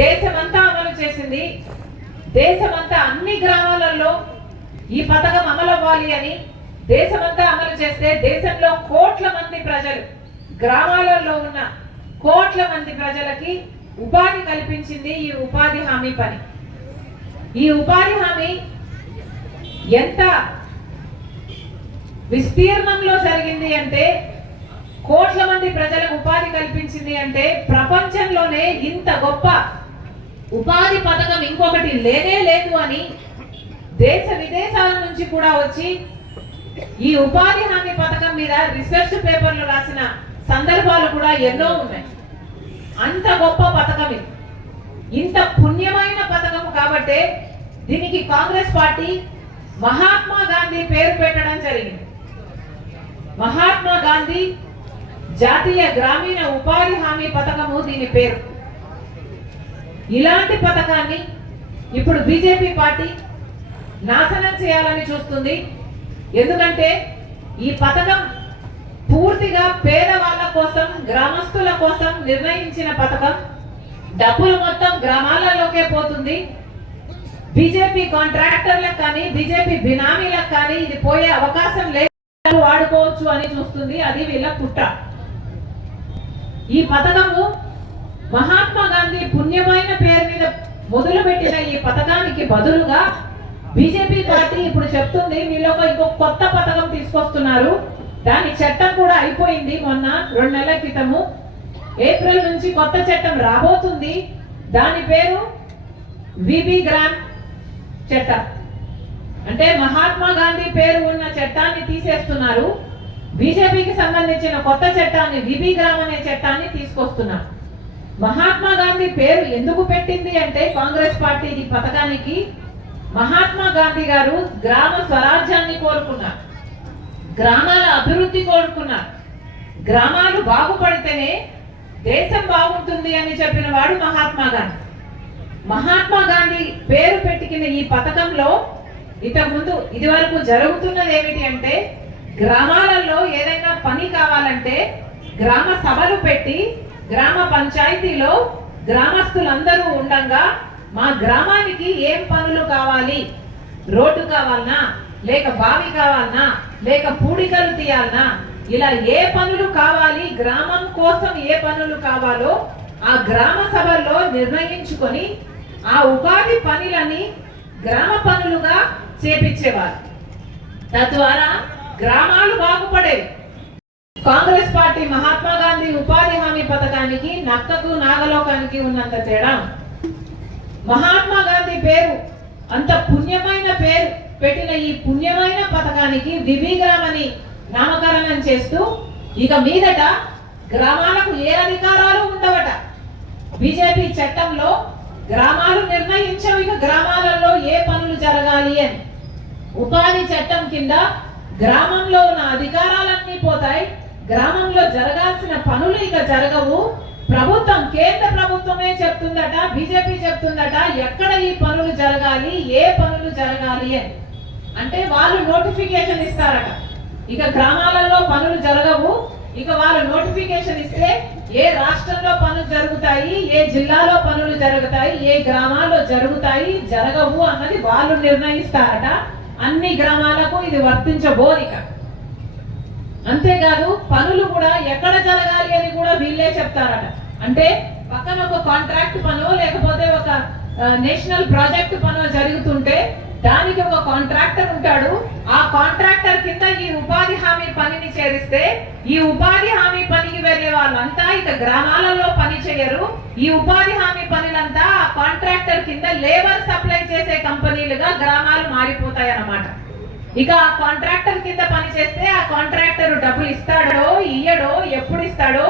దేశమంతా అమలు చేసింది. దేశమంతా అన్ని గ్రామాలలో ఈ పథకం అమలు అవ్వాలి అని దేశమంతా అమలు చేస్తే దేశంలో కోట్ల మంది ప్రజలు, గ్రామాలలో ఉన్న కోట్ల మంది ప్రజలకి ఉపాధి కల్పించింది ఈ ఉపాధి హామీ పని. ఈ ఉపాధి హామీ ఎంత విస్తీర్ణంలో జరిగింది అంటే, కోట్ల మంది ప్రజలకు ఉపాధి కల్పించింది అంటే, ప్రపంచంలోనే ఇంత గొప్ప ఉపాధి పథకం ఇంకొకటి లేనే లేదు అని దేశ విదేశాల నుంచి కూడా వచ్చి ఈ ఉపాధి హామీ పథకం మీద రీసెర్చ్ పేపర్లు రాసిన సందర్భాలు కూడా ఎన్నో ఉన్నాయి. అంత గొప్ప పథకం ఇది, ఇంత పుణ్యమైన పథకం కాబట్టే దీనికి కాంగ్రెస్ పార్టీ మహాత్మా గాంధీ పేరు పెట్టడం జరిగింది. మహాత్మా గాంధీ జాతీయ గ్రామీణ ఉపాధి హామీ పథకము దీని పేరు. ఇలాంటి పథకాన్ని ఇప్పుడు బీజేపీ పార్టీ నాశనం చేయాలని చూస్తుంది. ఎందుకంటే ఈ పథకం పూర్తిగా పేదవాళ్ళ కోసం, గ్రామస్తుల కోసం నిర్ణయించిన పథకం. డబ్బులు మొత్తం గ్రామాలలోకే పోతుంది. బీజేపీ కాంట్రాక్టర్లకు కానీ, బీజేపీ బినామీలకు కానీ ఇది పోయే అవకాశం లేదు, వాడుకోవచ్చు అని చూస్తుంది. అది వీళ్ళ కుట్ర. ఈ పథకము మహాత్మా గాంధీ పుణ్యమైన పేరు మీద మొదలుపెట్టిన ఈ పథకానికి బదులుగా బీజేపీ పార్టీ ఇప్పుడు చెప్తుంది వీళ్ళు ఇంకో కొత్త పథకం తీసుకొస్తున్నారు. దాని చట్టం కూడా అయిపోయింది. మొన్న 2 నెలల క్రితము ఏప్రిల్ నుంచి కొత్త చట్టం రాబోతుంది. దాని పేరు విబి గ్రామ్ చట్టం. అంటే మహాత్మా గాంధీ పేరు ఉన్న చట్టాన్ని తీసేస్తున్నారు. బీజేపీకి సంబంధించిన కొత్త చట్టాన్ని, విబి గ్రామ్ అనే చట్టాన్ని తీసుకొస్తున్నారు. మహాత్మా గాంధీ పేరు ఎందుకు పెట్టింది అంటే, కాంగ్రెస్ పార్టీ ఈ పథకానికి మహాత్మా గాంధీ గారు గ్రామ స్వరాజ్యాన్ని కోరుకున్నారు, గ్రామాల అభివృద్ధి కోరుకున్నారు. గ్రామాలు బాగుపడితేనే దేశం బాగుంటుంది అని చెప్పిన వాడు మహాత్మా గాంధీ. మహాత్మా గాంధీ పేరు పెట్టిన ఈ పథకంలో ఇంతకుముందు ఇదివరకు జరుగుతున్నది ఏమిటి అంటే, గ్రామాలలో ఏదైనా పని కావాలంటే గ్రామ సభలు పెట్టి గ్రామ పంచాయతీలో గ్రామస్తులందరూ ఉండంగా మా గ్రామానికి ఏం పనులు కావాలి, రోడ్డు కావాలనా, లేక బావి కావాలనా, లేక పూడికలు తీయాలనా, ఇలా ఏ పనులు కావాలి, గ్రామం కోసం ఏ పనులు కావాలో ఆ గ్రామ సభల్లో నిర్ణయించుకొని ఆ ఉపాధి పనులని గ్రామ పనులుగా చేపించేవారు. తద్వారా గ్రామాలు బాగుపడేవి. కాంగ్రెస్ పార్టీ మహాత్మా గాంధీ ఉపాధి హామీ పథకానికి నక్కకు నాగలోకానికి ఉన్నంత తేడా. మహాత్మా గాంధీ పేరు, అంత పుణ్యమైన పేరు పెట్టిన ఈ పుణ్యమైన పథకానికి విబి గ్రామ్ అని నామకరణం చేస్తూ ఇక మీదట గ్రామాలకు ఏ అధికారాలు ఉండవట. బీజేపీ చట్టంలో గ్రామాలు నిర్ణయించవు ఇక గ్రామాలలో ఏ పనులు జరగాలి అని. ఉపాధి చట్టం కింద గ్రామంలో ఉన్న అధికారాలన్నీ పోతాయి. గ్రామంలో జరగాల్సిన పనులు ఇక జరగవు. ప్రభుత్వం, కేంద్ర ప్రభుత్వమే చెప్తుందట, బీజేపీ చెప్తుందట ఎక్కడ ఈ పనులు జరగాలి, ఏ పనులు జరగాలి అని. అంటే వాళ్ళు నోటిఫికేషన్ ఇస్తారట. ఇక గ్రామాలలో పనులు జరగవు. ఇక వాళ్ళు నోటిఫికేషన్ ఇస్తే ఏ రాష్ట్రంలో పనులు జరుగుతాయి, ఏ జిల్లాలో పనులు జరుగుతాయి, ఏ గ్రామాల్లో జరుగుతాయి, జరగవు అన్నది వాళ్ళు నిర్ణయిస్తారట. అన్ని గ్రామాలకు ఇది వర్తించబోదిక. అంతేకాదు పనులు కూడా ఎక్కడ జరగాలి అని కూడా వీళ్ళే చెప్తారట. అంటే పక్కన ఒక కాంట్రాక్ట్ పనో లేకపోతే ఒక నేషనల్ ప్రాజెక్ట్ పనో జరుగుతుంటే దానికి ఒక కాంట్రాక్టర్ ఉంటాడు. ఆ కాంట్రాక్టర్ కింద ఈ ఉపాధి హామీ పనిని చేరిస్తే ఈ ఉపాధి హామీ పనికి వెళ్ళే వాళ్ళంతా ఇక గ్రామాలలో పని చేయరు. ఈ ఉపాధి హామీ పనులంతా ఆ కాంట్రాక్టర్ కింద లేబర్ సప్లై చేసే కంపెనీలుగా గ్రామాలు మారిపోతాయి అన్నమాట. ఇక ఆ కాంట్రాక్టర్ కింద పని చేస్తే ఆ కాంట్రాక్టర్ డబ్బులు ఇస్తాడో ఇయ్యడో, ఎప్పుడు ఇస్తాడో